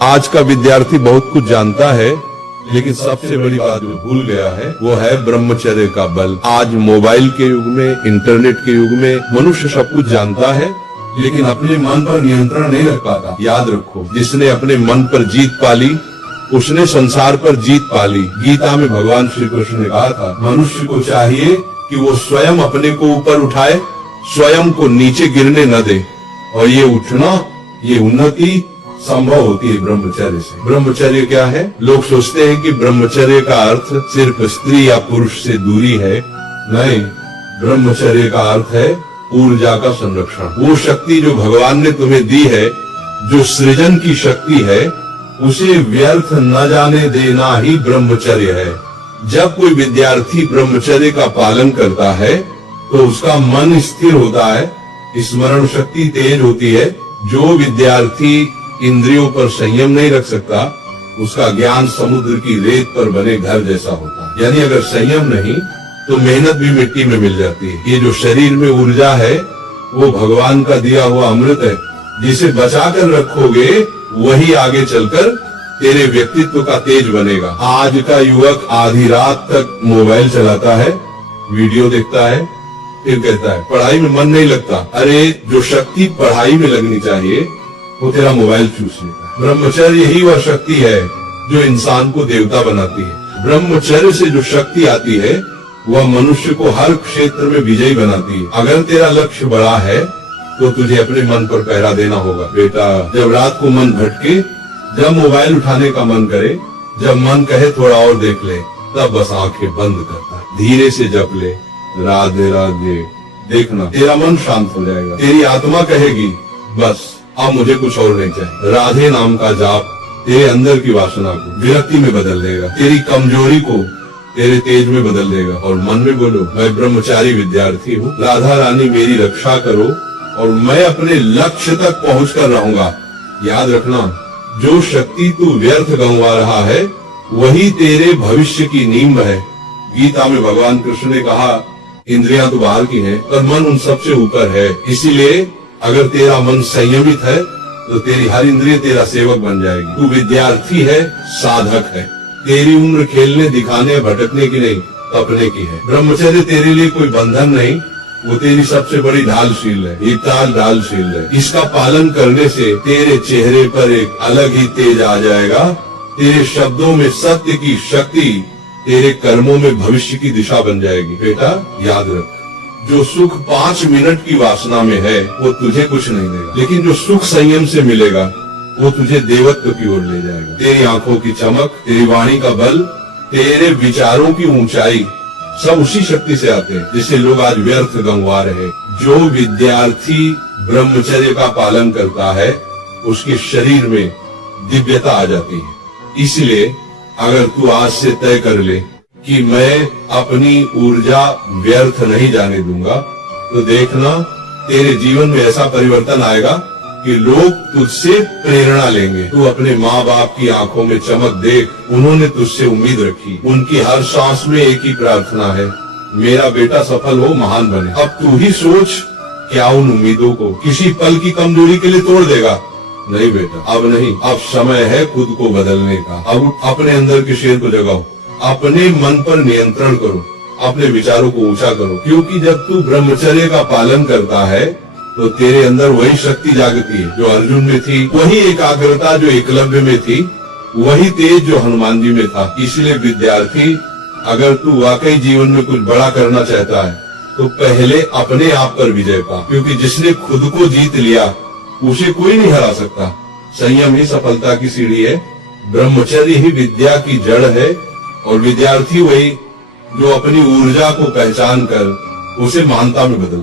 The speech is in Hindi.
आज का विद्यार्थी बहुत कुछ जानता है, लेकिन सबसे बड़ी बात जो भूल गया है वो है ब्रह्मचर्य का बल। आज मोबाइल के युग में, इंटरनेट के युग में मनुष्य सब कुछ जानता है, लेकिन अपने मन पर नियंत्रण नहीं रख पाता। याद रखो, जिसने अपने मन पर जीत पाली उसने संसार पर जीत पाली। गीता में भगवान श्री कृष्ण ने कहा था, मनुष्य को चाहिए कि वो स्वयं अपने को ऊपर उठाए, स्वयं को नीचे गिरने न दे। और ये उठना, ये उन्नति संभव होती है ब्रह्मचर्य से। ब्रह्मचर्य क्या है? लोग सोचते हैं कि ब्रह्मचर्य का अर्थ सिर्फ स्त्री या पुरुष से दूरी है। नहीं, ब्रह्मचर्य का अर्थ है ऊर्जा का संरक्षण। वो शक्ति जो भगवान ने तुम्हें दी है, जो सृजन की शक्ति है, उसे व्यर्थ न जाने देना ही ब्रह्मचर्य है। जब कोई विद्यार्थी ब्रह्मचर्य का पालन करता है तो उसका मन स्थिर होता है, स्मरण शक्ति तेज होती है। जो विद्यार्थी इंद्रियों पर संयम नहीं रख सकता, उसका ज्ञान समुद्र की रेत पर बने घर जैसा होता है। यानी अगर संयम नहीं तो मेहनत भी मिट्टी में मिल जाती है। ये जो शरीर में ऊर्जा है वो भगवान का दिया हुआ अमृत है, जिसे बचा कर रखोगे वही आगे चलकर तेरे व्यक्तित्व का तेज बनेगा। आज का युवक आधी रात तक मोबाइल चलाता है, वीडियो देखता है, फिर कहता है पढ़ाई में मन नहीं लगता। अरे, जो शक्ति पढ़ाई में लगनी चाहिए वो तेरा मोबाइल चूस लेता है। ब्रह्मचर्य ही वह शक्ति है जो इंसान को देवता बनाती है। ब्रह्मचर्य से जो शक्ति आती है वह मनुष्य को हर क्षेत्र में विजयी बनाती है। अगर तेरा लक्ष्य बड़ा है तो तुझे अपने मन पर पहरा देना होगा। बेटा, जब रात को मन भटके, जब मोबाइल उठाने का मन करे, जब मन कहे थोड़ा और देख ले, तब बस आंखें बंद करता, धीरे से जप ले, राधे राधे। देखना तेरा मन शांत हो जाएगा। तेरी आत्मा कहेगी बस अब मुझे कुछ और नहीं चाहिए। राधे नाम का जाप तेरे अंदर की वासना को विरक्ति में बदल देगा, तेरी कमजोरी को तेरे तेज में बदल देगा। और मन में बोलो, मैं ब्रह्मचारी विद्यार्थी हूँ, राधा रानी मेरी रक्षा करो और मैं अपने लक्ष्य तक पहुँच कर रहूंगा। याद रखना, जो शक्ति तू व्यर्थ गंवा रहा है वही तेरे भविष्य की नींव है। गीता में भगवान कृष्ण ने कहा, इंद्रियां तो बाहर की हैं, पर मन उन सबसे ऊपर है। इसीलिए अगर तेरा मन संयमित है तो तेरी हर इंद्रिय तेरा सेवक बन जाएगी। तू विद्यार्थी है, साधक है। तेरी उम्र खेलने, दिखाने, भटकने की नहीं, तपने की है। ब्रह्मचर्य तेरे लिए कोई बंधन नहीं, वो तेरी सबसे बड़ी ढालशील है, एक ढालशील है। इसका पालन करने से तेरे चेहरे पर एक अलग ही तेज आ जाएगा। तेरे शब्दों में सत्य की शक्ति, तेरे कर्मों में भविष्य की दिशा बन जाएगी। बेटा याद रख, जो सुख 5 मिनट की वासना में है वो तुझे कुछ नहीं देगा, लेकिन जो सुख संयम से मिलेगा वो तुझे देवत्व की ओर ले जाएगा। तेरी आंखों की चमक, तेरी वाणी का बल, तेरे विचारों की ऊंचाई, सब उसी शक्ति से आते हैं जिसे लोग आज व्यर्थ गंवा रहे। जो विद्यार्थी ब्रह्मचर्य का पालन करता है उसके शरीर में दिव्यता आ जाती है। इसलिए अगर तू आज से तय कर ले कि मैं अपनी ऊर्जा व्यर्थ नहीं जाने दूंगा, तो देखना तेरे जीवन में ऐसा परिवर्तन आएगा कि लोग तुझसे प्रेरणा लेंगे। तू अपने माँ बाप की आंखों में चमक देख, उन्होंने तुझसे उम्मीद रखी। उनकी हर सांस में एक ही प्रार्थना है, मेरा बेटा सफल हो, महान बने। अब तू ही सोच, क्या उन उम्मीदों को किसी पल की कमजोरी के लिए तोड़ देगा? नहीं बेटा, अब नहीं। अब समय है खुद को बदलने का। अब अपने अंदर के शेर को जगाओ, अपने मन पर नियंत्रण करो, अपने विचारों को ऊंचा करो। क्योंकि जब तू ब्रह्मचर्य का पालन करता है तो तेरे अंदर वही शक्ति जागती है जो अर्जुन में थी, वही एकाग्रता जो एकलव्य में थी, वही तेज जो हनुमान जी में था। इसलिए विद्यार्थी, अगर तू वाकई जीवन में कुछ बड़ा करना चाहता है तो पहले अपने आप पर विजय पा, क्योंकि जिसने खुद को जीत लिया उसे कोई नहीं हरा सकता। संयम ही सफलता की सीढ़ी है, ब्रह्मचर्य ही विद्या की जड़ है। और विद्यार्थी वही जो अपनी ऊर्जा को पहचान कर उसे महानता में बदल